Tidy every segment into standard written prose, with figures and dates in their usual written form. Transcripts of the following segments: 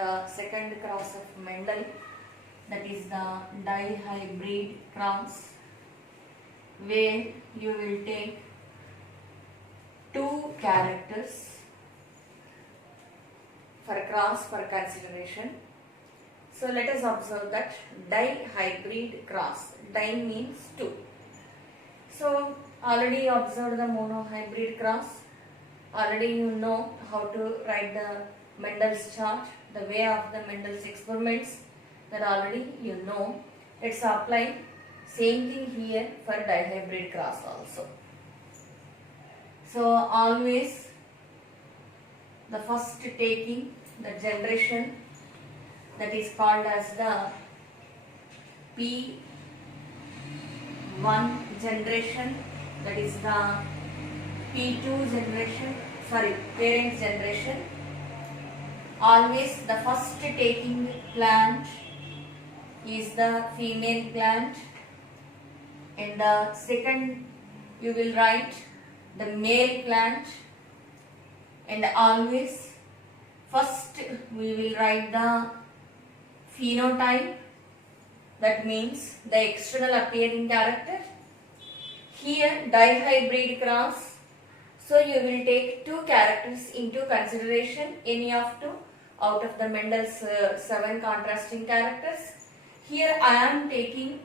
the second cross of Mendel, that is the dihybrid cross, where you will take two characters for cross for consideration. So let us observe that dihybrid cross. Di means two. So already observed the monohybrid cross. Already you know how to write the Mendel's chart, the way of the Mendel's experiments, that already you know. Let's apply same thing here for dihybrid cross also. So always the first taking the generation that is called as the P1 generation, that is the P2 generation, parent generation. Always the first taking plant is the female plant, and the second you will write the male plant, and always first we will write the phenotype, that means the external appearing character. Here dihybrid cross, so you will take two characters into consideration, any of two out of the Mendel's 7 contrasting characters. Here I am taking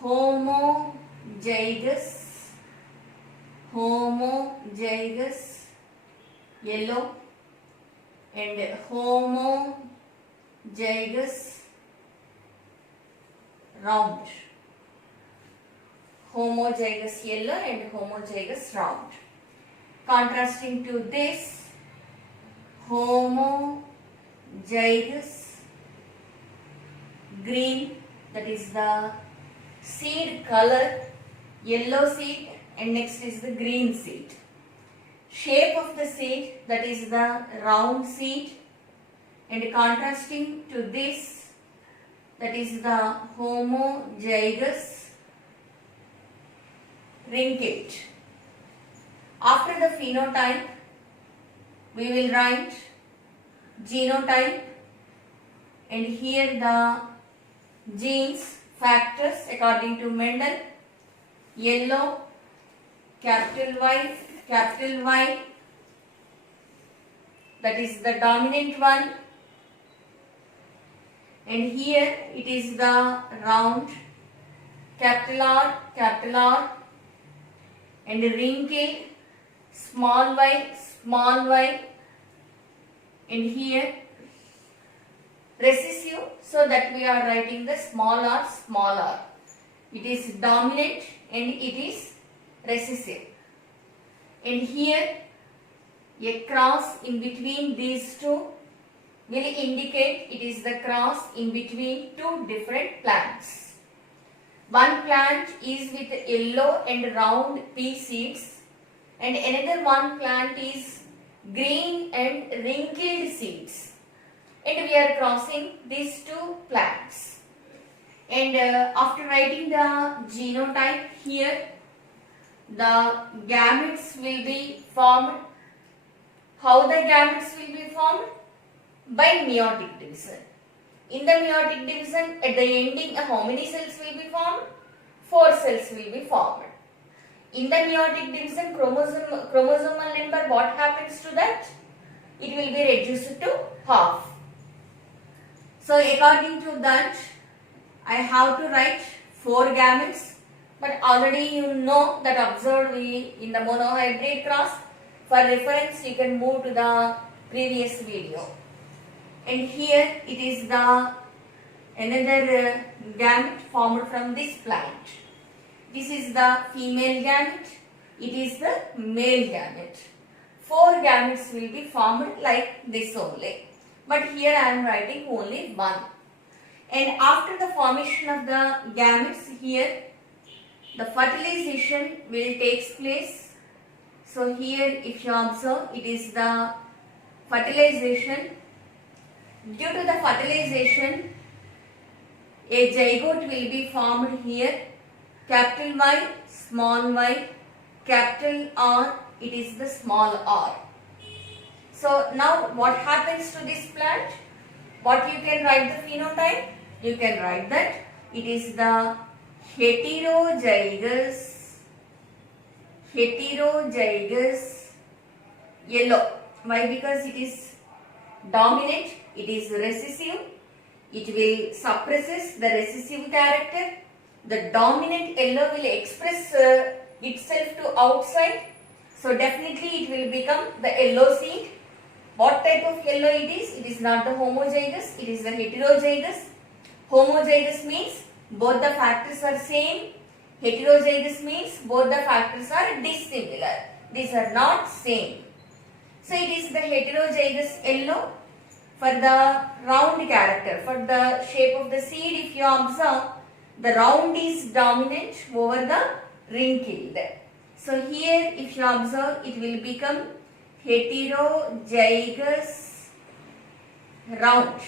homozygous yellow and homozygous round. Homozygous yellow and homozygous round. Contrasting to this, homozygous green, that is the seed color, yellow seed, and next is the green seed. Shape of the seed, that is the round seed, and contrasting to this, that is the homozygous wrinkled. After the phenotype, we will write genotype, and here the genes, factors according to Mendel. Yellow, capital Y, that is the dominant one, and here it is the round, capital R, and wrinkled, small y, and here recessive, so that we are writing the small r. It is dominant and it is recessive. And here a cross in between these two will indicate it is the cross in between two different plants. One plant is with yellow and round pea seeds, and another one plant is green and wrinkled seeds. And we are crossing these two plants. And after writing the genotype, here the gametes will be formed. How the gametes will be formed? By meiotic division. In the meiotic division, at the ending, how many cells will be formed? 4 cells will be formed. In the meiotic division, chromosomal number, what happens to that? It will be reduced to half. So according to that, I have to write 4 gametes, but already you know that observed in the monohybrid cross. For reference, you can move to the previous video. And here it is the another gamete formed from this plant. This is the female gamete. It is the male gamete. 4 gametes will be formed like this only. But here I am writing only 1. And after the formation of the gametes, here the fertilization will take place. So here if you observe, it is the fertilization. Due to the fertilization, a zygote will be formed here. Capital Y, small y, capital R, it is the small r. So now what happens to this plant? What you can write the phenotype? You can write that it is the heterozygous yellow. Why? Because it is dominant, it is recessive, it will suppresses the recessive character. The dominant yellow will express itself to outside. So definitely it will become the yellow seed. What type of yellow it is? It is not the homozygous, it is the heterozygous. Homozygous means both the factors are same. Heterozygous means both the factors are dissimilar. These are not same. So it is the heterozygous yellow. For the round character, for the shape of the seed, if you observe, the round is dominant over the wrinkled. So here if you observe, it will become heterozygous round.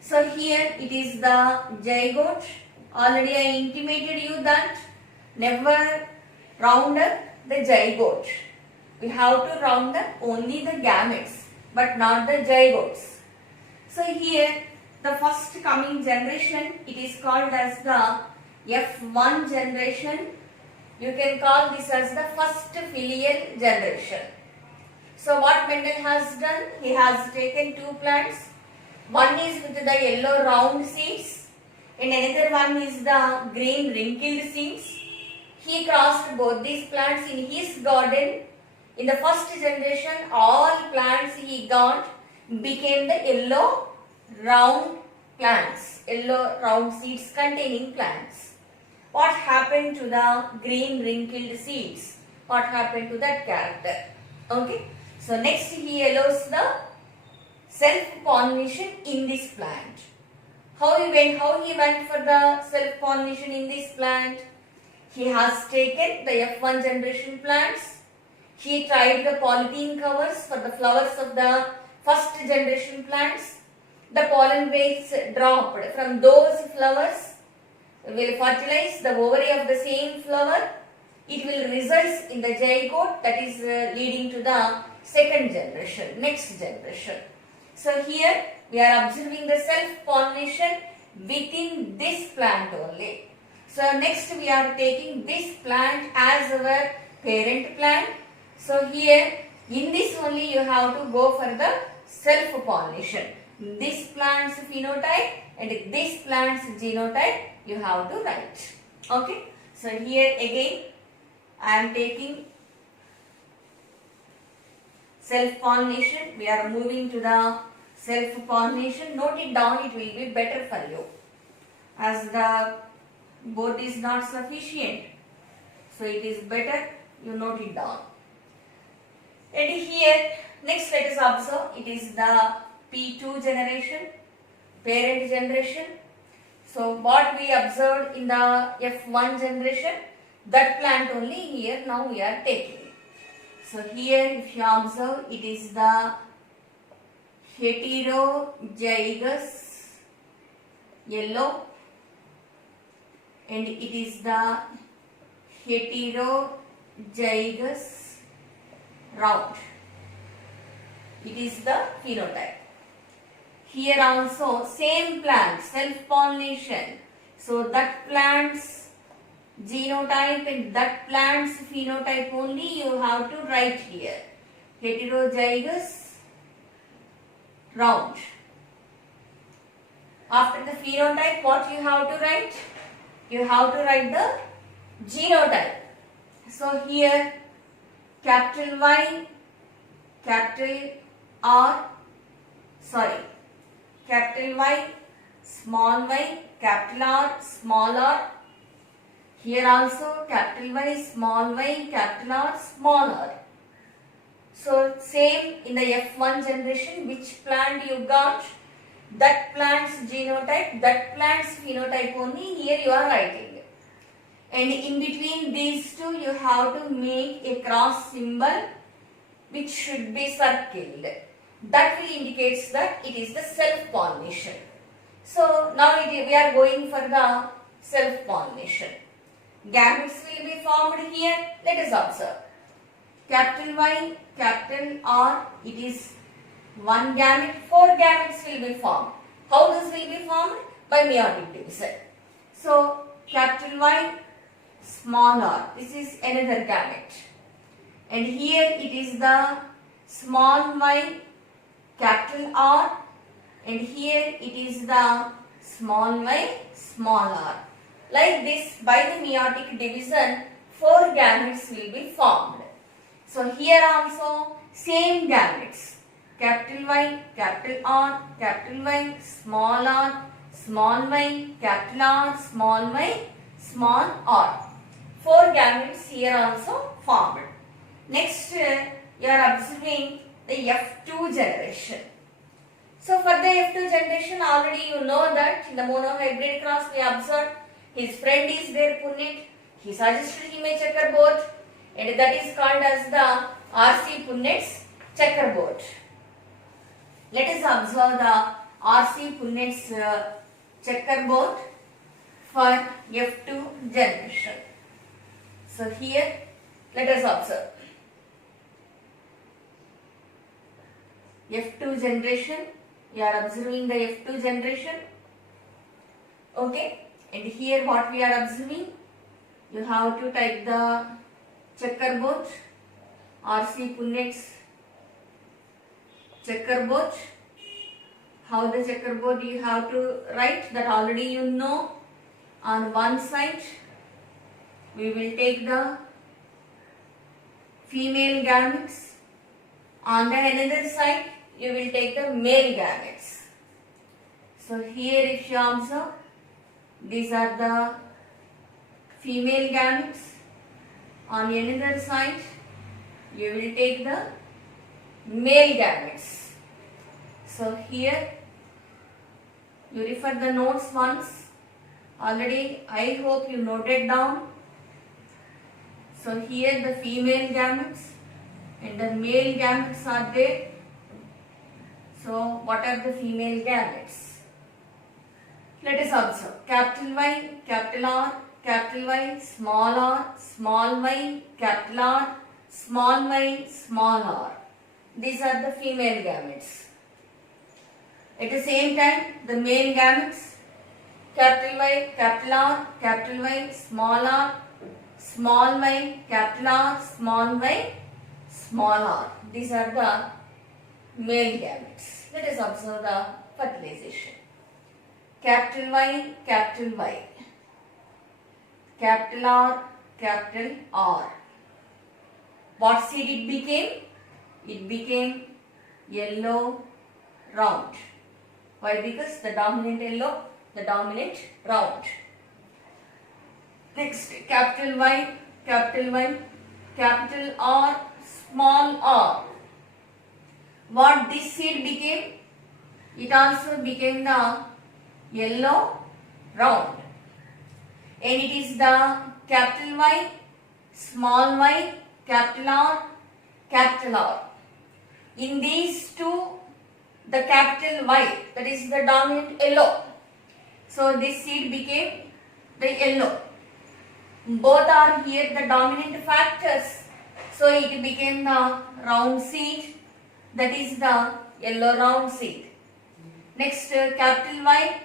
So here it is the zygote. Already I intimated you that never round up the zygote. We have to round up only the gametes, but not the zygotes. So here the first coming generation, it is called as the F1 generation. You can call this as the first filial generation. So what Mendel has done, he has taken two plants. One is with the yellow round seeds and another one is the green wrinkled seeds. He crossed both these plants in his garden. In the first generation, all plants he got became the yellow round plants, yellow round seeds containing plants. What happened to the green wrinkled seeds? What happened to that character? Okay. So next he allows the self-pollination in this plant. How he went for the self-pollination in this plant? He has taken the F1 generation plants. He tried the polythene covers for the flowers of the first generation plants. The pollen weights dropped from those flowers will fertilize the ovary of the same flower. It will result in the zygote, that is leading to the second generation, next generation. So here we are observing the self-pollination within this plant only. So next we are taking this plant as our parent plant. So here in this only you have to go for the self-pollination. This plant's phenotype and this plant's genotype you have to write. Okay. So here again I am taking self-pollination. We are moving to the self-pollination. Note it down, it will be better for you. As the board is not sufficient, so it is better you note it down. And here next let us observe, it is the P2 generation, parent generation. So what we observed in the F1 generation, that plant only here now we are taking. So here if you observe, it is the heterozygous yellow and it is the heterozygous round. It is the phenotype. Here also same plant, self-pollination. So that plant's genotype and that plant's phenotype only you have to write here. Heterozygous round. After the phenotype, what you have to write? You have to write the genotype. So here capital Y, capital R, capital Y, small y, capital R, small r. Here also capital Y, small y, capital R, small r. So same in the F1 generation, which plant you got, that plant's genotype, that plant's phenotype only here you are writing. And in between these two you have to make a cross symbol which should be circled. That will indicates that it is the self-pollination. So now we are going for the self-pollination. Gametes will be formed here. Let us observe. Capital Y, capital R, it is one gamete, 4 gametes will be formed. How this will be formed? By meiotic division. So, capital Y, small r, this is another gamete. And here it is the small y, capital R, and here it is the small y, small r. Like this, by the meiotic division, 4 gametes will be formed. So here also same gametes, capital Y, capital R, capital Y, small r, small y, capital R, small y, small r. 4 gametes here also formed. Next, you are observing the F2 generation. So for the F2 generation, already you know that in the monohybrid cross we observed his friend is there, Punnett. He suggested him a checkerboard, and that is called as the R.C. Punnett's checkerboard. Let us observe the R.C. Punnett's checkerboard for F2 generation. So here, let us observe. F2 generation, you are observing the F2 generation. Okay, and here what we are observing, you have to type the checkerboard, R.C. Punnett's checkerboard. How the checkerboard you have to write, that already you know. On one side, we will take the female gametes. On the another side, you will take the male gametes. So here if you observe, these are the female gametes. On another side, you will take the male gametes. So here, you refer the notes once. Already, I hope you noted down. So here the female gametes and the male gametes are there. So what are the female gametes? Let us observe. Capital Y, capital R, capital Y, small r, small y, capital R, small y, small r. These are the female gametes. At the same time, the male gametes, capital Y, capital R, capital Y, small r, small y, capital R, small y, small r. These are the male gametes. Let us observe the fertilization. Capital Y, capital Y, capital R, capital R. What seed it became? It became yellow round. Why? Because the dominant yellow, the dominant round. Next, capital Y, capital Y, capital R, small r. What this seed became? It also became the yellow round. And it is the capital Y, small y, capital R, capital R. In these two, the capital Y, that is the dominant yellow. So this seed became the yellow. Both are here the dominant factors. So it became the round seed, that is the yellow round seed. Next, capital Y,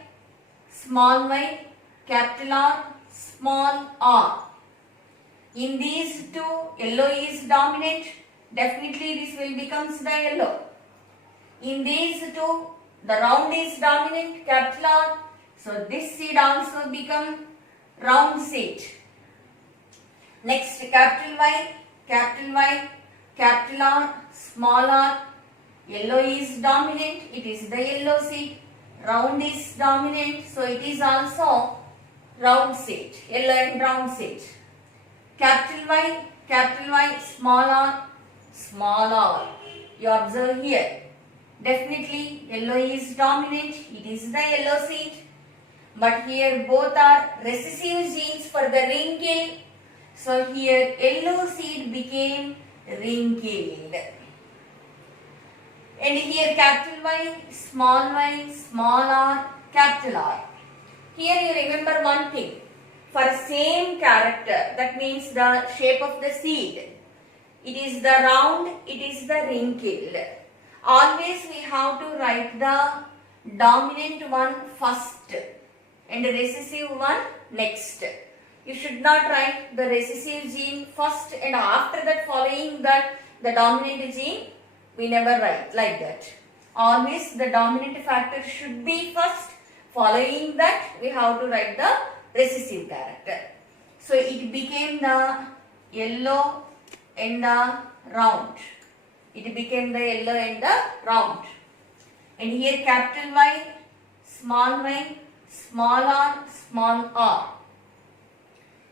small y, capital R, small r. In these two, yellow is dominant. Definitely this will become the yellow. In these two, the round is dominant, capital R. So this seed also become round seed. Next, capital Y, capital Y, capital R, small r. Yellow is dominant, it is the yellow seed. Round is dominant, so it is also round seed, yellow and round seed. Capital Y, small r, small r. You observe here. Definitely yellow is dominant, it is the yellow seed. But here both are recessive genes for the wrinkle. So here yellow seed became wrinkled. And here capital Y, small r, capital R. Here you remember one thing. For same character, that means the shape of the seed, it is the round, it is the wrinkled. Always we have to write the dominant one first and recessive one next. You should not write the recessive gene first and after that following that the dominant gene. We never write like that. Always the dominant factor should be first. Following that we have to write the recessive character. So it became the yellow and the round. It became the yellow and the round. And here capital Y, small r, small r.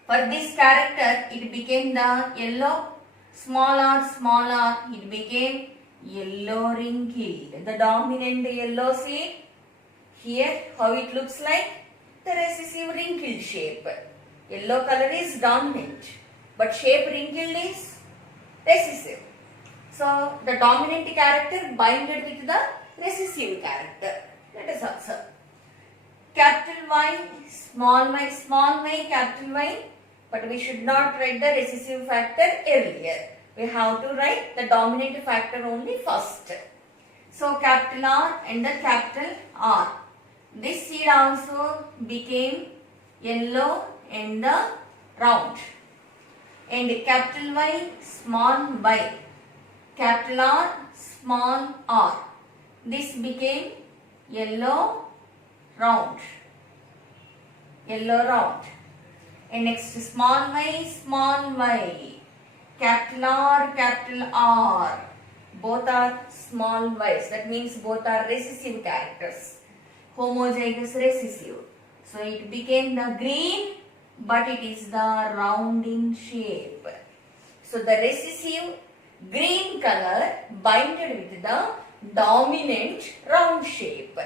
For this character, it became the yellow, small r, it became yellow wrinkled. The dominant yellow seed, here how it looks like, the recessive wrinkled shape. Yellow color is dominant, but shape wrinkled is recessive. So, the dominant character binded with the recessive character. Let us observe. Capital Y, capital Y. But we should not write the recessive factor earlier. We have to write the dominant factor only first. So capital R and the capital R. This seed also became yellow and the round. And capital Y, small y. Capital R, small r. This became yellow round. Yellow round. And next small y, capital R, both are small y's. That means both are recessive characters. Homozygous recessive. So it became the green, but it is the round in shape. So the recessive green color binded with the dominant round shape.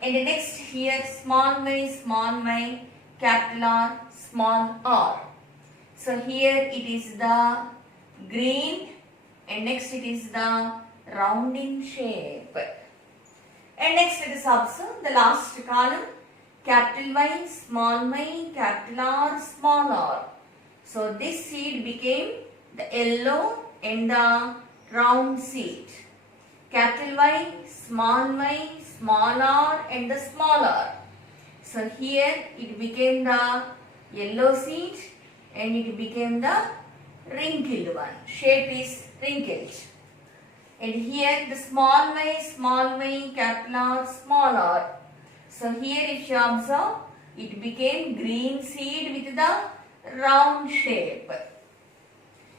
And next here small y, capital R, small r. So here it is the green and next it is the round in shape. And next let us observe the last column, capital Y, capital R, small r. So this seed became the yellow and the round seed. Capital Y, small r and the small r. So here it became the yellow seed and it became the wrinkled one. Shape is wrinkled. And here the small y, capital R, small r. So here if you observe, it became green seed with the round shape.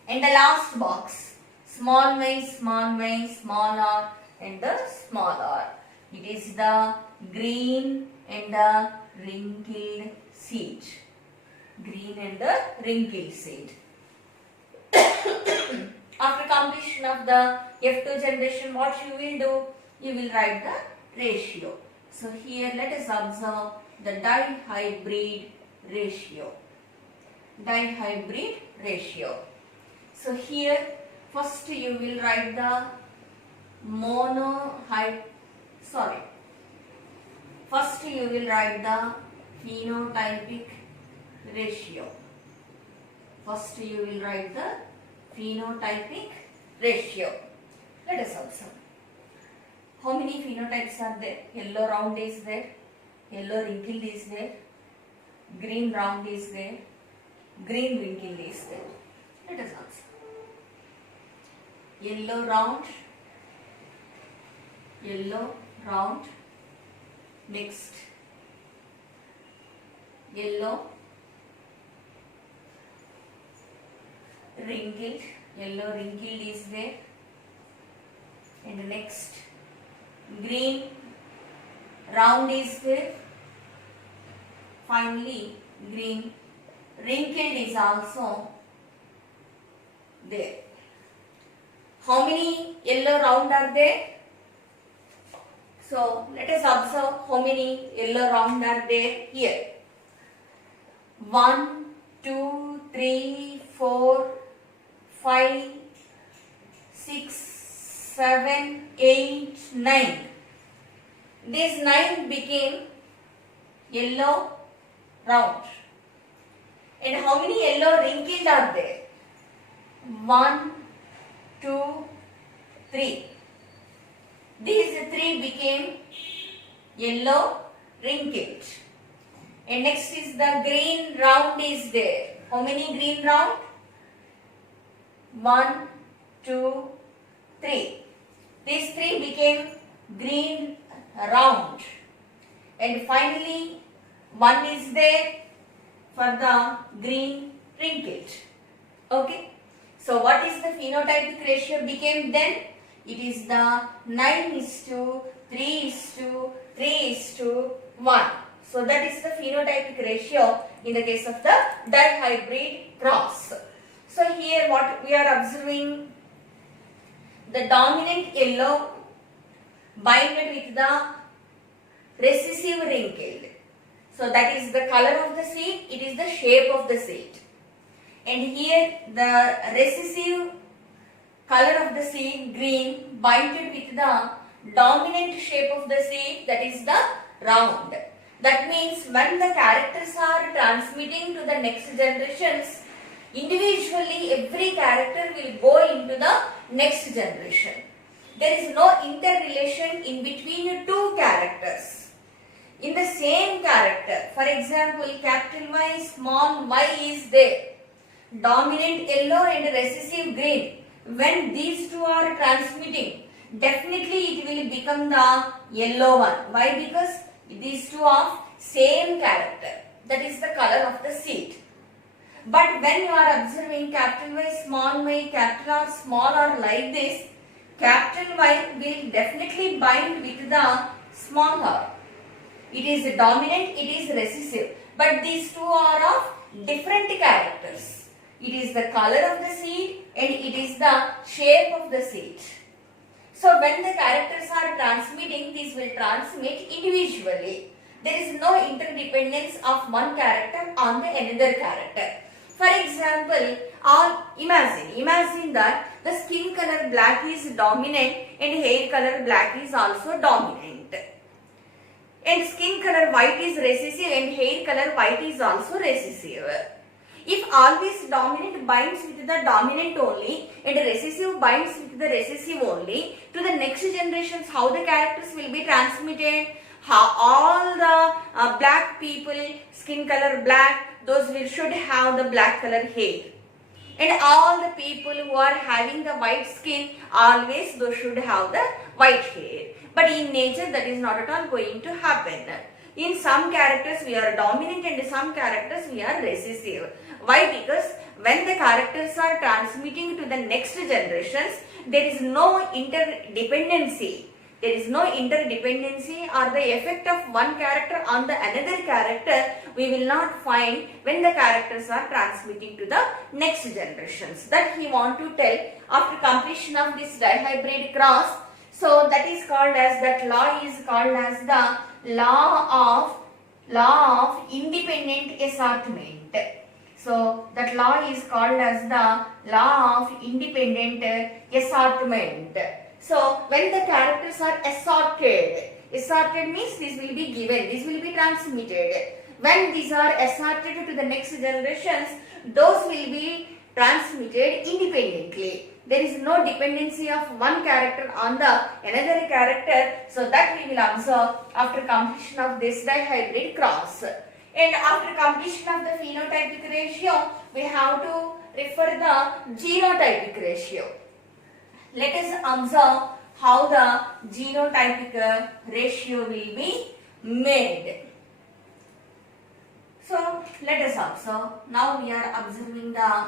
And the last box, small y, small r and the small r. It is the green and the wrinkled seed. Green and the wrinkled seed. After completion of the F2 generation, what you will do? You will write the ratio. So here let us observe the dihybrid ratio. Dihybrid ratio. So here first you will write the First you will write the phenotypic ratio. First you will write the phenotypic ratio. Let us observe. How many phenotypes are there? Yellow round is there. Yellow wrinkled is there. Green round is there. Green wrinkled is there. Let us observe. Yellow round. Yellow round. Next. Yellow wrinkled. Yellow wrinkled is there. And next. Green round is there. Finally, green wrinkled is also there. How many yellow round are there? So, let us observe how many yellow round are there here. 1, 2, 3, 4, 5, 6, 7, 8, 9. These 9 became yellow round. And how many yellow wrinkled are there? 1, 2, 3. These three became yellow, wrinkled. And next is the green round is there. How many green round? 1, 2, 3. These three became green round. And finally, one is there for the green wrinkled. Okay. So what is the phenotypic ratio became then? It is the 9:3:3:1. So that is the phenotypic ratio in the case of the dihybrid cross. So here what we are observing, the dominant yellow binded with the recessive wrinkled. So that is the color of the seed, it is the shape of the seed. And here the recessive color of the seed green binded with the dominant shape of the seed, that is the round. That means when the characters are transmitting to the next generations, individually every character will go into the next generation. There is no interrelation in between two characters. In the same character, for example, capital Y, small y is there. Dominant yellow and recessive green. When these two are transmitting, definitely it will become the yellow one. Why? Because these two are same character. That is the color of the seed. But when you are observing capital Y, capital R, small r like this, capital Y will definitely bind with the small r. It is dominant, it is recessive. But these two are of different characters. It is the color of the seed and it is the shape of the seed. So when the characters are transmitting, these will transmit individually. There is no interdependence of one character on the another character. For example, imagine that the skin color black is dominant and hair color black is also dominant. And skin color white is recessive and hair color white is also recessive. If always dominant binds with the dominant only and recessive binds with the recessive only, to the next generations how the characters will be transmitted? How all the black people, skin color black, those should have the black color hair. And all the people who are having the white skin, always those should have the white hair. But in nature that is not at all going to happen. In some characters we are dominant and some characters we are recessive. Why? Because when the characters are transmitting to the next generations, there is no interdependency. There is no interdependency or the effect of one character on the another character we will not find when the characters are transmitting to the next generations. That he want to tell after completion of this dihybrid cross. So that is called as, that law is called as the law of independent assortment. So that law is called as the law of independent assortment. So when the characters are assorted means this will be given, this will be transmitted. When these are assorted to the next generations, those will be transmitted independently. There is no dependency of one character on the another character. So that we will observe after completion of this dihybrid cross. And after completion of the phenotypic ratio, we have to refer the genotypic ratio. Let us observe how the genotypic ratio will be made. So let us observe. Now we are observing the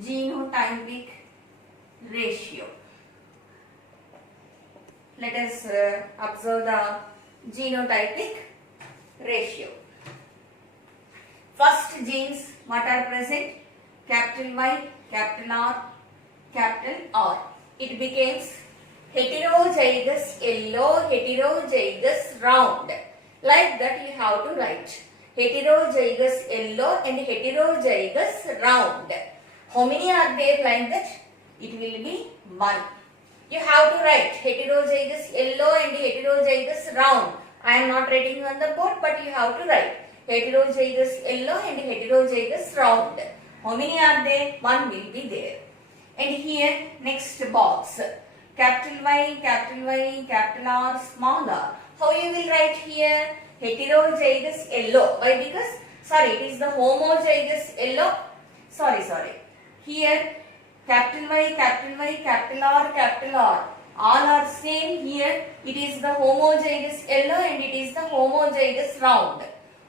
genotypic ratio. Let us observe the genotypic ratio. First genes what are present? Capital Y, capital R, capital R. It becomes heterozygous yellow, heterozygous round. Like that you have to write. Heterozygous yellow and heterozygous round. How many are there like that? It will be 1. You have to write heterozygous yellow and heterozygous round. I am not writing on the board, but you have to write heterozygous yellow and heterozygous round. How many are there? 1 will be there. And here next box. capital Y, capital Y, capital R, small r. How you will write here? Heterozygous yellow. Why? Because, sorry, it is the homozygous yellow. Sorry. Here, capital Y, capital Y, capital R, capital R. All are same here. It is the homozygous yellow and it is the homozygous round.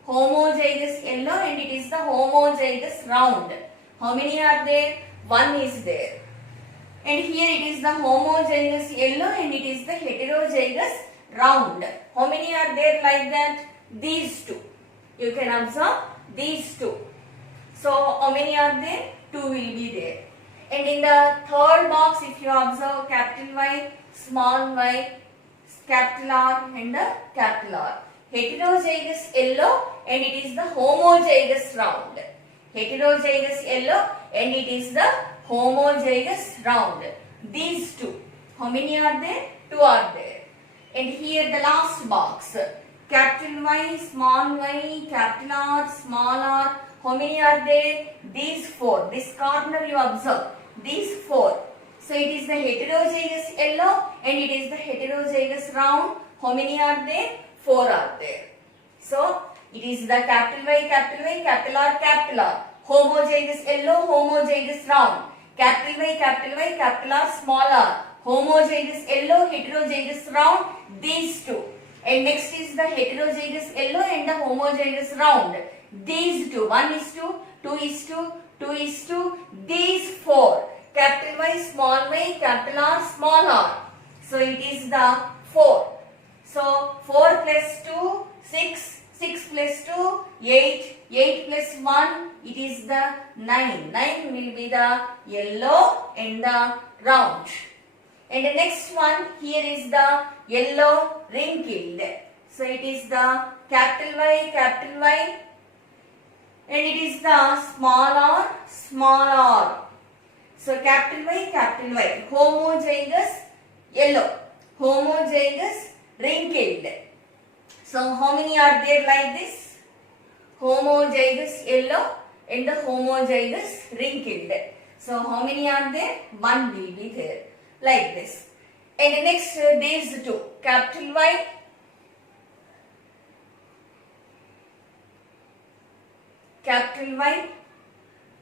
Homozygous yellow and it is the homozygous round. How many are there? One is there. And here it is the homozygous yellow and it is the heterozygous round. How many are there like that? These two. You can observe these two. So how many are there? Two will be there. And in the third box, if you observe capital Y, small y, capital R and the capital R. Heterozygous yellow and it is the homozygous round. Heterozygous yellow and it is the homozygous round. These two. How many are there? Two are there. And here the last box. Capital Y, small y, capital R, small r. How many are there? These four. This corner you observe. These four. So it is the heterozygous yellow and it is the heterozygous round. How many are there? Four are there. So it is the capital Y, capital R, capital R. Homozygous yellow, homozygous round. Capital Y, capital R, small r. Homozygous yellow, heterozygous round. These two. And next is the heterozygous yellow and the homozygous round. These two. 1 is to, 2 is to, 2 is to. These four. Capital Y, capital R, small r. So it is the 4. So 4 plus 2, 6. 6 plus 2, 8. 8 plus 1, it is the 9. 9 will be the yellow and the round. And the next one, here is the yellow wrinkled. So it is the capital Y, and it is the small r. So capital Y, homozygous yellow, homozygous wrinkled. So how many are there like this? Homozygous yellow and the homozygous wrinkled. So how many are there? One will be there. Like this. And the next these two. Capital Y,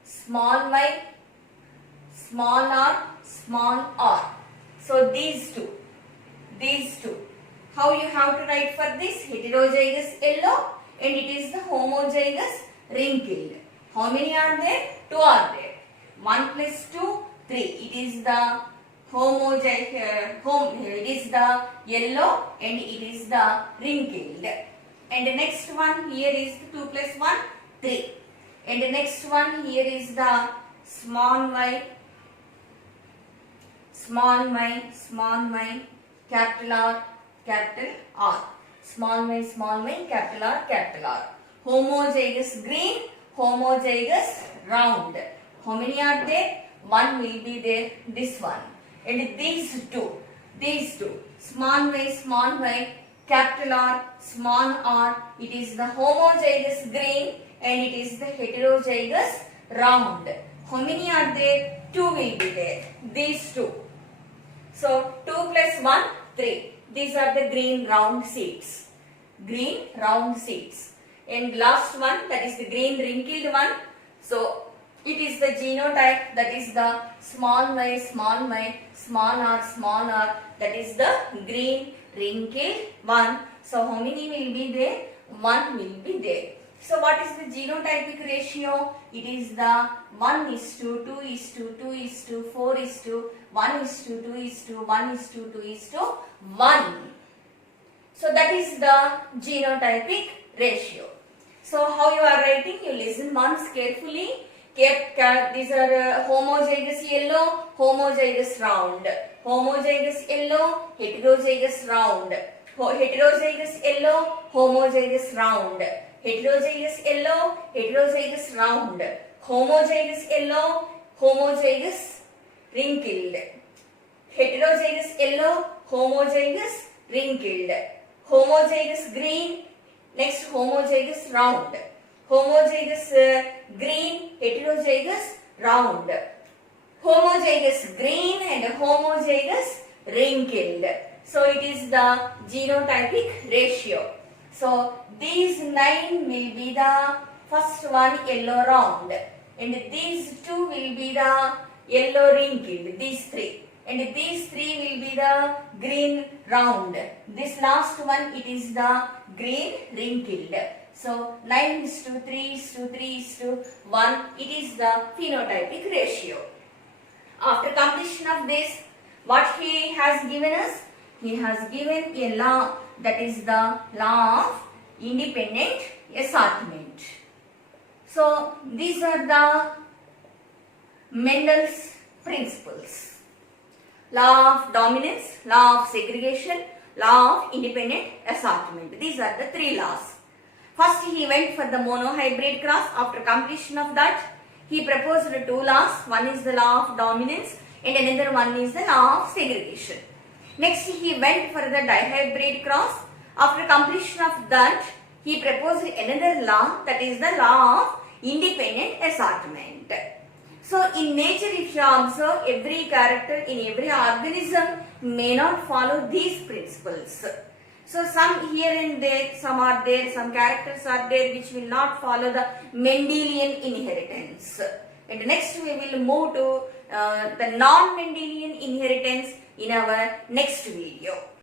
small y, small r, small r. So these two. How you have to write for this? Heterozygous yellow and it is the homozygous wrinkled. How many are there? Two are there. 1 plus 2, 3. It is the it is the yellow and it is the wrinkled. And the next one here is 2 plus 1, 3. And the next one here is the small y, capital R, small y, capital R. Homozygous green, homozygous round. How many are there? One will be there, this one. And these two, small y, capital R, small r, it is the homozygous green and it is the heterozygous round. How many are there? Two will be there, these two. So 2 plus 1, 3. These are the green round seeds. And last one, that is the green wrinkled one. So it is the genotype, that is the small y, small r, that is the green wrinkled one. So how many will be there? One will be there. So what is the genotypic ratio? It is the 1:2, 2:2, 2:4, 1:2, 2:1, 1:2, 1. So that is the genotypic ratio. So how you are writing? You listen once carefully. These are homozygous yellow, homozygous round. Homozygous yellow, heterozygous round. Heterozygous yellow, homozygous round. Heterozygous yellow, heterozygous round. Homozygous yellow, homozygous wrinkled. Heterozygous yellow, homozygous wrinkled. Homozygous green, next homozygous round. Homozygous green, heterozygous round. Homozygous green and homozygous wrinkled. So it is the genotypic ratio. So these 9 will be the first one yellow round, and these 2 will be the yellow wrinkled, these 3, and these 3 will be the green round. This last one, it is the green wrinkled. So 9:3:3:1, it is the phenotypic ratio. After completion of this, what he has given us? He has given a law, that is the law of independent assortment. So these are the Mendel's principles. Law of dominance, law of segregation, law of independent assortment. These are the 3 laws. First he went for the monohybrid cross. After completion of that, he proposed 2 laws. One is the law of dominance and another one is the law of segregation. Next he went for the dihybrid cross. After completion of that, he proposed another law, that is the law of independent assortment. So in nature, if you observe, every character in every organism may not follow these principles. So some here and there, some are there, some characters are there which will not follow the Mendelian inheritance. And next we will move to the non-Mendelian inheritance in our next video.